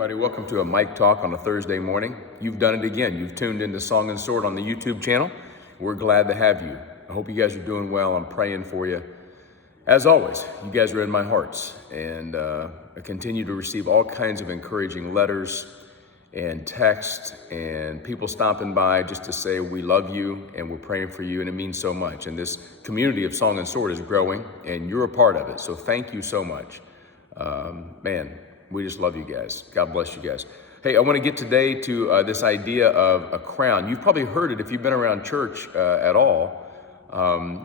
everybody. Welcome to a mic talk on a Thursday morning. You've done it again. You've tuned into Song and Sword on the YouTube channel. We're glad to have you. I hope you guys are doing well. I'm praying for you. As always, you guys are in my hearts, and I continue to receive all kinds of encouraging letters and text and people stopping by just to say we love you and we're praying for you, and it means so much. And this community of Song and Sword is growing, and you're a part of it. So thank you so much. Man, we just love you guys. God bless you guys. Hey, I want to get today to this idea of a crown. You've probably heard it if you've been around church at all.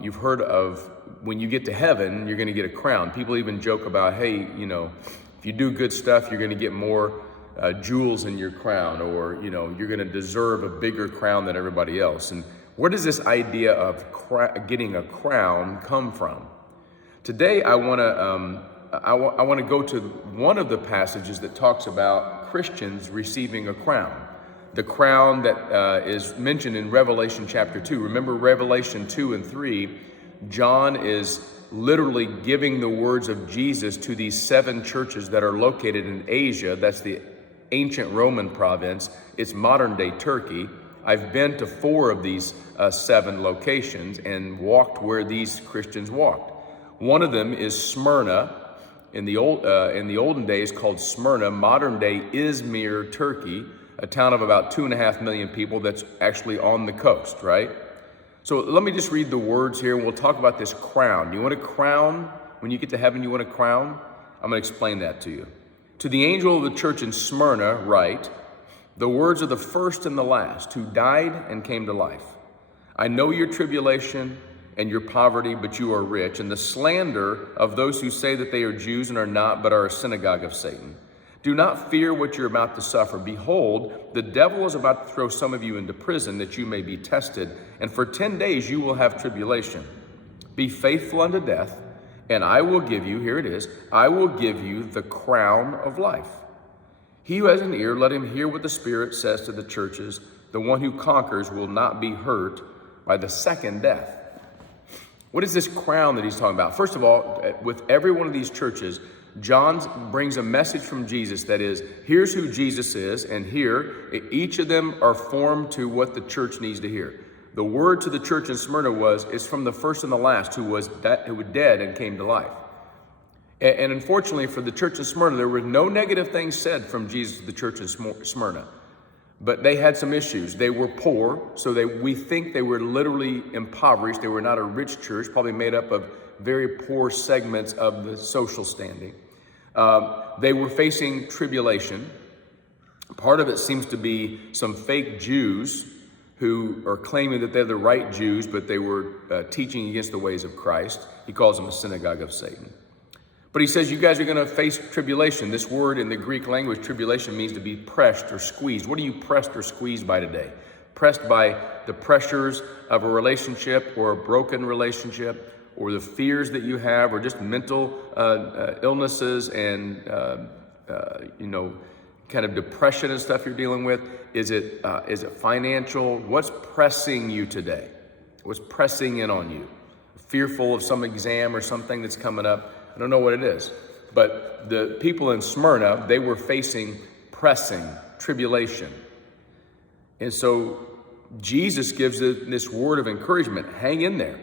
You've heard of when you get to heaven, you're going to get a crown. People even joke about, hey, you know, if you do good stuff, you're going to get more jewels in your crown, or, you know, you're going to deserve a bigger crown than everybody else. And where does this idea of getting a crown come from? Today, I want to go to one of the passages that talks about Christians receiving a crown. The crown that is mentioned in Revelation chapter 2. Remember Revelation 2 and 3, John is literally giving the words of Jesus to these 7 churches that are located in Asia. That's the ancient Roman province. It's modern day Turkey. I've been to 4 of these 7 locations and walked where these Christians walked. One of them is Smyrna. In the olden days called Smyrna, modern day Izmir, Turkey, a town of about 2.5 million people that's actually on the coast, right? So let me just read the words here, and we'll talk about this crown. You want a crown? When you get to heaven, you want a crown? I'm going to explain that to you. To the angel of the church in Smyrna, write, the words of the first and the last, who died and came to life. I know your tribulation and your poverty, but you are rich, and the slander of those who say that they are Jews and are not, but are a synagogue of Satan. Do not fear what you're about to suffer. Behold, the devil is about to throw some of you into prison that you may be tested, and for 10 days you will have tribulation. Be faithful unto death, and I will give you, here it is, I will give you the crown of life. He who has an ear, let him hear what the Spirit says to the churches. The one who conquers will not be hurt by the second death. What is this crown that he's talking about? First of all, with every one of these churches, John brings a message from Jesus that is, here's who Jesus is, and here, each of them are formed to what the church needs to hear. The word to the church in Smyrna was, it's from the first and the last who was dead and came to life. And unfortunately for the church in Smyrna, there were no negative things said from Jesus to the church in Smyrna. But they had some issues. They were poor, so we think they were literally impoverished. They were not a rich church, probably made up of very poor segments of the social standing. They were facing tribulation. Part of it seems to be some fake Jews who are claiming that they're the right Jews, but they were teaching against the ways of Christ. He calls them a synagogue of Satan. But he says, you guys are going to face tribulation. This word in the Greek language, tribulation, means to be pressed or squeezed. What are you pressed or squeezed by today? Pressed by the pressures of a relationship or a broken relationship, or the fears that you have, or just mental illnesses and, kind of depression and stuff you're dealing with? Is it financial? What's pressing you today? What's pressing in on you? Fearful of some exam or something that's coming up? I don't know what it is, but the people in Smyrna, they were facing pressing tribulation. And so Jesus gives this word of encouragement. Hang in there.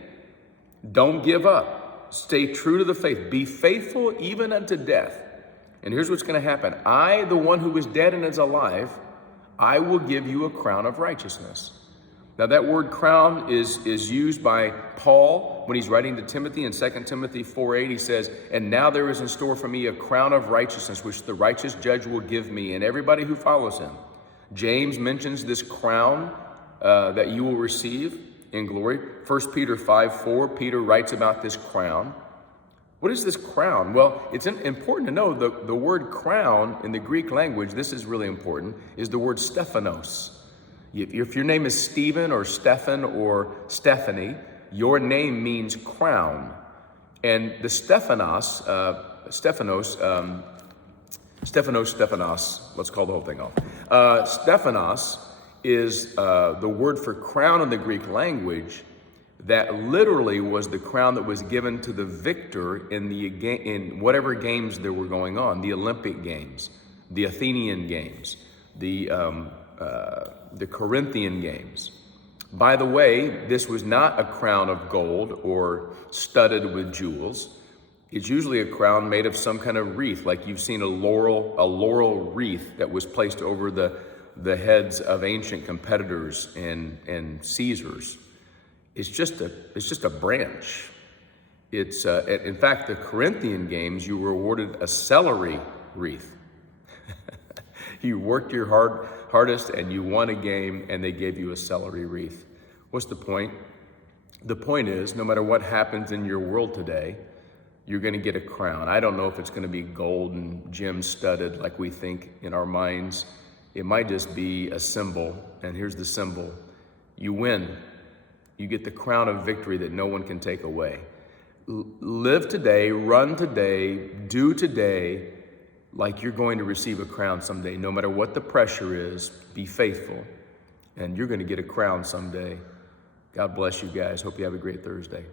Don't give up. Stay true to the faith. Be faithful even unto death. And here's what's going to happen. I, the one who is dead and is alive, I will give you a crown of righteousness. Now that word crown is used by Paul when he's writing to Timothy in 2 Timothy 4:8. He says, and now there is in store for me a crown of righteousness, which the righteous judge will give me and everybody who follows him. James mentions this crown that you will receive in glory. 1 Peter 5:4, Peter writes about this crown. What is this crown? Well, it's important to know the word crown in the Greek language, this is really important, is the word Stephanos. If your name is Stephen or Stephan or Stephanie, your name means crown. And the Stephanos, let's call the whole thing off. Stephanos is the word for crown in the Greek language that literally was the crown that was given to the victor in whatever games there were going on, the Olympic Games. the Athenian games, the Corinthian games. By the way, this was not a crown of gold or studded with jewels. It's usually a crown made of some kind of wreath, like you've seen a laurel wreath that was placed over the heads of ancient competitors and Caesars. It's just a branch. It's in fact, the Corinthian games, you were awarded a celery wreath. You worked your hardest and you won a game and they gave you a celery wreath. What's the point? The point is, no matter what happens in your world today, you're going to get a crown. I don't know if it's going to be gold and gem studded like we think in our minds. It might just be a symbol, and here's the symbol. You win. You get the crown of victory that no one can take away. Live today, run today, do today like you're going to receive a crown someday. No matter what the pressure is, be faithful, and you're going to get a crown someday. God bless you guys. Hope you have a great Thursday.